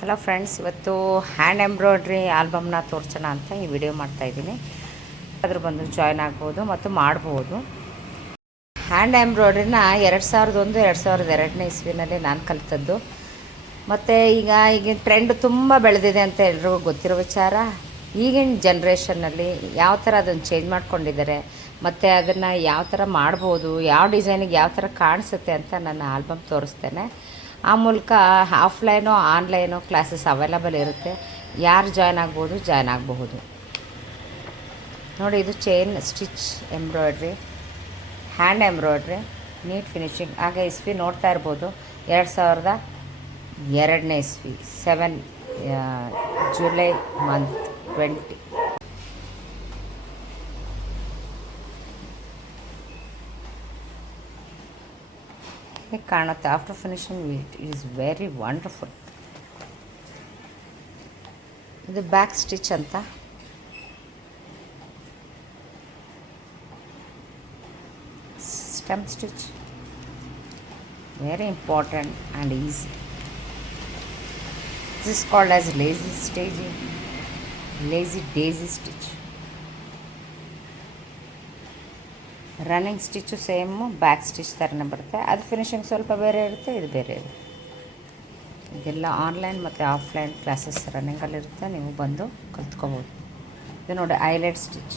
Hello friends, ಇವತ್ತು hand embroidery ಆಲ್ಬಮ್ನ ತೋರಿಸೋಣ ಅಂತ ಈ ವಿಡಿಯೋ ಮಾಡ್ತಾಯಿದ್ದೀನಿ. ಅದ್ರ ಬಂದು ಜಾಯ್ನ್ ಆಗ್ಬೋದು ಮತ್ತು ಮಾಡ್ಬೋದು. ಹ್ಯಾಂಡ್ ಎಂಬ್ರಾಯ್ಡ್ರಿನ 2001-2002 ಇಸ್ವಿನಲ್ಲಿ ನಾನು ಕಲಿತದ್ದು. ಮತ್ತು ಈಗಿನ ಟ್ರೆಂಡ್ ತುಂಬ ಬೆಳೆದಿದೆ ಅಂತ ಎಲ್ರಿಗೂ ಗೊತ್ತಿರೋ ವಿಚಾರ. ಈಗಿನ ಜನ್ರೇಷನ್ನಲ್ಲಿ ಯಾವ ಥರ ಅದನ್ನು ಚೇಂಜ್ ಮಾಡ್ಕೊಂಡಿದ್ದಾರೆ ಮತ್ತು ಅದನ್ನು ಯಾವ ಥರ ಮಾಡ್ಬೋದು, ಯಾವ ಡಿಸೈನಿಗೆ ಯಾವ ಥರ ಕಾಣಿಸುತ್ತೆ ಅಂತ ನನ್ನ ಆಲ್ಬಮ್ ತೋರಿಸ್ತೇನೆ. ಆ ಮೂಲಕ ಆಫ್ಲೈನು ಆನ್ಲೈನು ಕ್ಲಾಸಸ್ ಅವೈಲಬಲ್ ಇರುತ್ತೆ. ಯಾರು ಜಾಯ್ನ್ ಆಗಬಹುದು. ನೋಡಿ, ಇದು chain stitch embroidery, hand embroidery, neat finishing. ಹಾಗೆ ಇಸ್ವಿ ನೋಡ್ತಾ ಇರ್ಬೋದು, 2002 ಇಸ್ವಿ, 7 ಜುಲೈ ಮಂತ್ 20. ಹೇಗೆ ಕಾಣುತ್ತೆ after finishing, it is very wonderful. ಇದು ಬ್ಯಾಕ್ ಸ್ಟಿಚ್ ಅಂತ. Stem stitch, very important and easy. This is called as lazy daisy stitch. Running stitch same back stitch ಥರನೇ ಬರುತ್ತೆ. ಅದು ಫಿನಿಶಿಂಗ್ ಸ್ವಲ್ಪ ಬೇರೆ ಇರುತ್ತೆ, ಇದು ಬೇರೆ ಇರುತ್ತೆ. ಇದೆಲ್ಲ ಆನ್ಲೈನ್ ಮತ್ತು ಆಫ್ಲೈನ್ ಕ್ಲಾಸಸ್ ರನ್ನಿಂಗಲ್ಲಿರುತ್ತೆ, ನೀವು ಬಂದು ಕಲ್ತ್ಕೋಬೋದು. ಇದು ನೋಡಿ, eyelet stitch.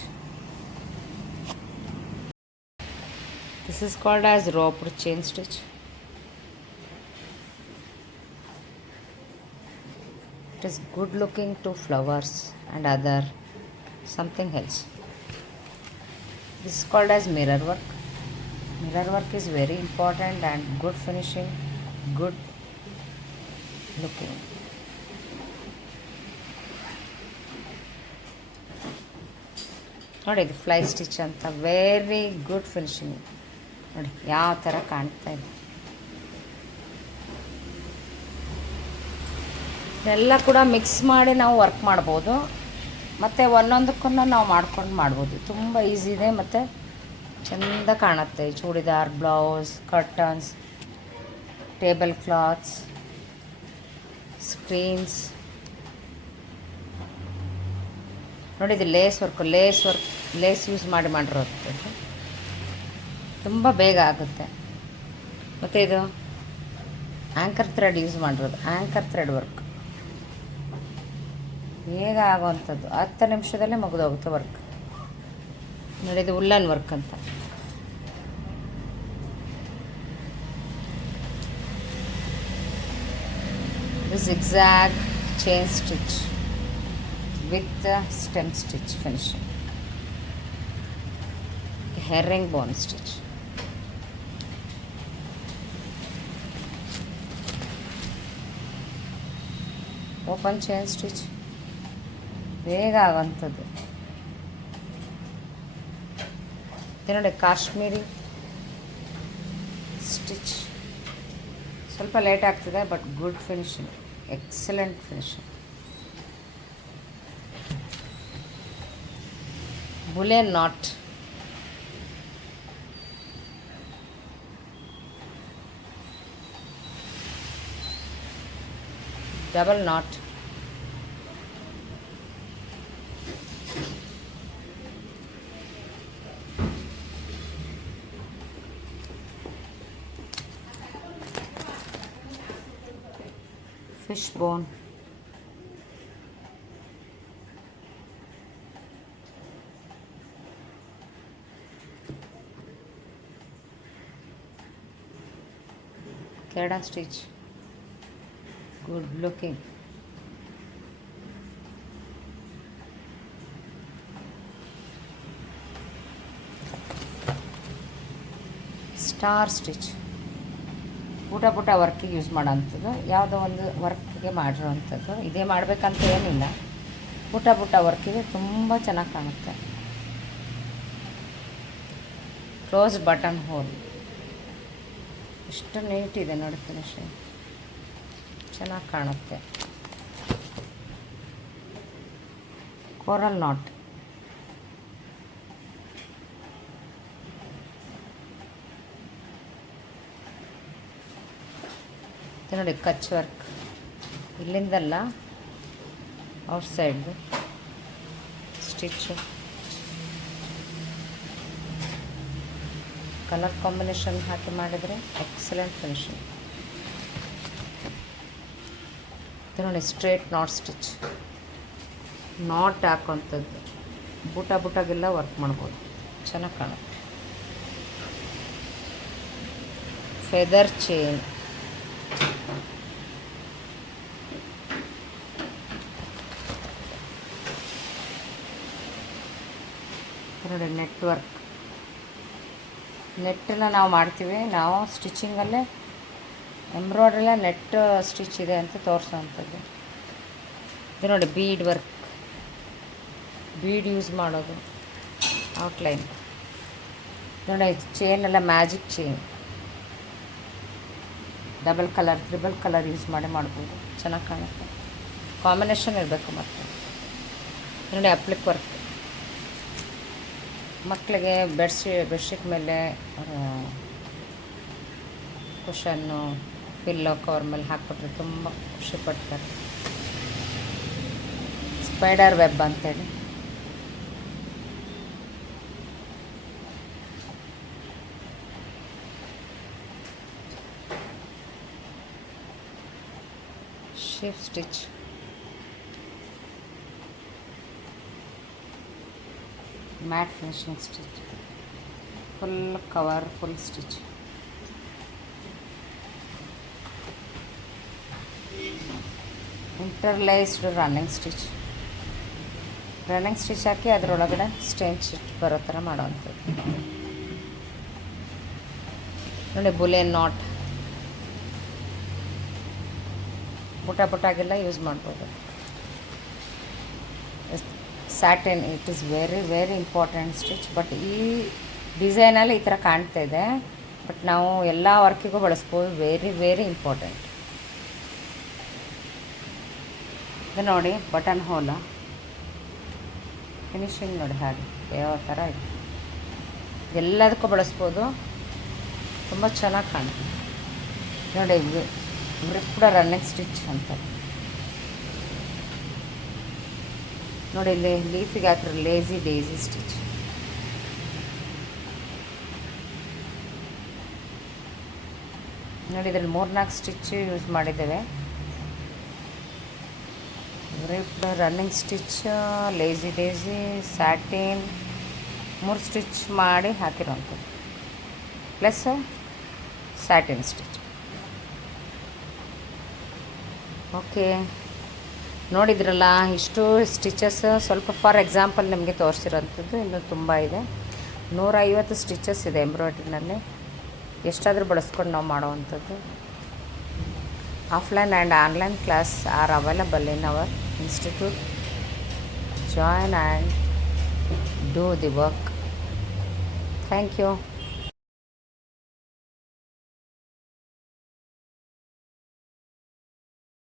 This is called as roped chain stitch. It is good looking to flowers and other something else. This is called as mirror work. Mirror work is very important and good finishing, good looking. ನೋಡಿ, ಇದು fly stitch ಅಂತ, very good finishing. ನೋಡಿ ಯಾವ ಥರ ಕಾಣ್ತಾ ಇದೆ. ಎಲ್ಲ ಕೂಡ ಮಿಕ್ಸ್ ಮಾಡಿ ನಾವು ವರ್ಕ್ ಮಾಡ್ಬೋದು, ಮತ್ತು ಒಂದೊಂದಕ್ಕೂ ನಾವು ಮಾಡ್ಬೋದು. ತುಂಬ ಈಸಿ ಇದೆ ಮತ್ತು ಚೆಂದ ಕಾಣುತ್ತೆ. Churidar, blouse, curtains, table clothes, screens. ನೋಡಿ, ಇದು ಲೇಸ್ ಯೂಸ್ ಮಾಡಿರೋದು. ತುಂಬ ಬೇಗ ಆಗುತ್ತೆ. ಮತ್ತು ಇದು ಆ್ಯಂಕರ್ ಥ್ರೆಡ್ ಯೂಸ್ ಮಾಡಿರೋದು, ಆ್ಯಂಕರ್ ಥ್ರೆಡ್ ವರ್ಕ್. ಬೇಗ ಆಗುವಂಥದ್ದು, 10 ನಿಮಿಷದಲ್ಲೇ ಮುಗಿದೋಗುತ್ತೆ ವರ್ಕ್. ನೋಡಿ, ಇದು ಉಲ್ಲನ್ ವರ್ಕ್ ಅಂತ. ಇದು zigzag chain stitch with stem stitch finishing. Herringbone stitch. Open chain stitch, ಬೇಗ ಆಗುವಂಥದ್ದು. ಇದು ನೋಡಿ, ಕಾಶ್ಮೀರಿ ಸ್ಟಿಚ್. ಸ್ವಲ್ಪ ಲೇಟ್ ಆಗ್ತದೆ, but good finishing, excellent finishing. Bullion knot. Double knot. Fishbone. ಕೆರಡಾ stitch, good looking. Star stitch, ಪುಟ ವರ್ಕಿಗೆ use ಮಾಡೋವಂಥದ್ದು. ಯಾವುದೋ ಒಂದು ವರ್ಕಿಗೆ ಮಾಡಿರೋವಂಥದ್ದು. ಇದೇ ಮಾಡಬೇಕಂತ ಏನಿಲ್ಲ, ಪುಟ ವರ್ಕಿಗೆ ತುಂಬ ಚೆನ್ನಾಗಿ ಕಾಣುತ್ತೆ. ಕ್ಲೋಸ್ ಬಟನ್ ಹೋಲ್, ಎಷ್ಟು ನೀಟಿದೆ ನೋಡಿ ಫಿನಿಶಿಂಗ್, ಚೆನ್ನಾಗಿ ಕಾಣುತ್ತೆ. Coral knot. ನೋಡಿ ಕಚ್ ವರ್ಕ್, ಇಲ್ಲಿಂದಲ್ಲ ಔಟ್ ಸೈಡ್ದು ಸ್ಟಿಚ್ಚು. ಕಲರ್ ಕಾಂಬಿನೇಷನ್ ಹಾಕಿ ಮಾಡಿದರೆ ಎಕ್ಸಲೆಂಟ್ ಫಿನಿಶಿಂಗ್. ಇದು ನೋಡಿ ಸ್ಟ್ರೇಟ್ ನಾಟ್ ಸ್ಟಿಚ್, ನಾಟ್ ಹಾಕೋಂಥದ್ದು. ಬುಟಾಗೆಲ್ಲ ವರ್ಕ್ ಮಾಡ್ಬೋದು, ಚೆನ್ನಾಗಿ ಕಾಣುತ್ತೆ. ಫೆದರ್ ಚೈನ್, ನೋಡಿ ನೆಟ್ವರ್ಕ್. ನೆಟ್ಟನ್ನು ನಾವು ಮಾಡ್ತೀವಿ, ನಾವು ಸ್ಟಿಚಿಂಗಲ್ಲೇ ಎಂಬ್ರಾಯ್ಡ್ರಲ್ಲೇ ನೆಟ್ ಸ್ಟಿಚ್ ಇದೆ ಅಂತ ತೋರಿಸೋವಂಥದ್ದು. ಇದು ನೋಡಿ ಬೀಡ್ ವರ್ಕ್, ಬೀಡ್ ಯೂಸ್ ಮಾಡೋದು, ಔಟ್ಲೈನ್. ನೋಡಿ ಚೈನೆಲ್ಲ magic chain, double colour triple colour use ಮಾಡಿ ಮಾಡ್ಬೋದು, ಚೆನ್ನಾಗಿ ಕಾಣುತ್ತೆ. ಕಾಂಬಿನೇಷನ್ ಇರಬೇಕು. ಮತ್ತು ನೋಡಿ ಅಪ್ಲಿಕ್ ವರ್ಕ್, ಮಕ್ಕಳಿಗೆ ಬೆಡ್ಶೀಟ್ ಮೇಲೆ ಕುಷನ್ನು ಪಿಲ್ಲೋ ಕವರ್ ಮೇಲೆ ಹಾಕ್ಬಿಟ್ರೆ ತುಂಬ ಖುಷಿ ಪಡ್ತಾರೆ. ಸ್ಪೈಡರ್ ವೆಬ್ ಅಂತೇಳಿ. Shape stitch, mat finishing stitch, full cover full stitch. Interlaced running stitch, running stitch ಹಾಕಿ ಅದರೊಳಗಡೆ ಸ್ಟೇನ್ ಸ್ಟಿಚ್ ಬರೋ ಥರ ಮಾಡೋವಂಥದ್ದು. ನೋಡಿ ಬುಲಿಯನ್ ನಾಟ್, ಬುಟಾಗೆಲ್ಲ ಯೂಸ್ ಮಾಡ್ಬೋದು. Satin, it is very very important stitch. But ಈ ಡಿಸೈನಲ್ಲಿ ಈ ಥರ ಕಾಣ್ತಾ ಇದೆ, ಬಟ್ ನಾವು ಎಲ್ಲ ವರ್ಕಿಗೂ ಬಳಸ್ಬೋದು. Very very important. ಇದು ನೋಡಿ ಬಟನ್ ಹೋಲ ಫಿನಿಶಿಂಗ್ ನೋಡಿ ಹಾಗೆ ಯಾವ ಥರ ಇದೆ. ಎಲ್ಲದಕ್ಕೂ ಬಳಸ್ಬೋದು, ತುಂಬ ಚೆನ್ನಾಗಿ ಕಾಣುತ್ತೆ. ನೋಡಿ ಇವ್ರಿಗೆ ಕೂಡ ರನ್ನಿಂಗ್ ಸ್ಟಿಚ್ ಅಂತ. ನೋಡಿ ಇಲ್ಲಿ ಲೀಫಿಗೆ ಹಾಕಿರೋ ಲೇಜಿ ಡೇಸಿ ಸ್ಟಿಚ್. ನೋಡಿ ಇದರಲ್ಲಿ 3-4 ಸ್ಟಿಚ್ ಯೂಸ್ ಮಾಡಿದ್ದೇವೆ. ಇವ್ರಿಗೆ running stitch, lazy daisy, satin 3 stitch ಮಾಡಿ ಹಾಕಿರೋಂಥದ್ದು, ಪ್ಲಸ್ ಸ್ಯಾಟಿನ್ ಸ್ಟಿಚ್. ಓಕೆ, ನೋಡಿದ್ರಲ್ಲ ಇಷ್ಟು ಸ್ಟಿಚಸ್. ಸ್ವಲ್ಪ ಫಾರ್ ಎಕ್ಸಾಂಪಲ್ ನಿಮಗೆ ತೋರಿಸಿರೋಂಥದ್ದು, ಇನ್ನೂ ತುಂಬ ಇದೆ. 150 ಸ್ಟಿಚಸ್ ಇದೆ ಎಂಬ್ರಾಯ್ಡ್ರಿನಲ್ಲಿ. ಎಷ್ಟಾದರೂ ಬಳಸ್ಕೊಂಡು ನಾವು ಮಾಡೋವಂಥದ್ದು. Offline and online class are available in our institute. Join and do the work. Thank you.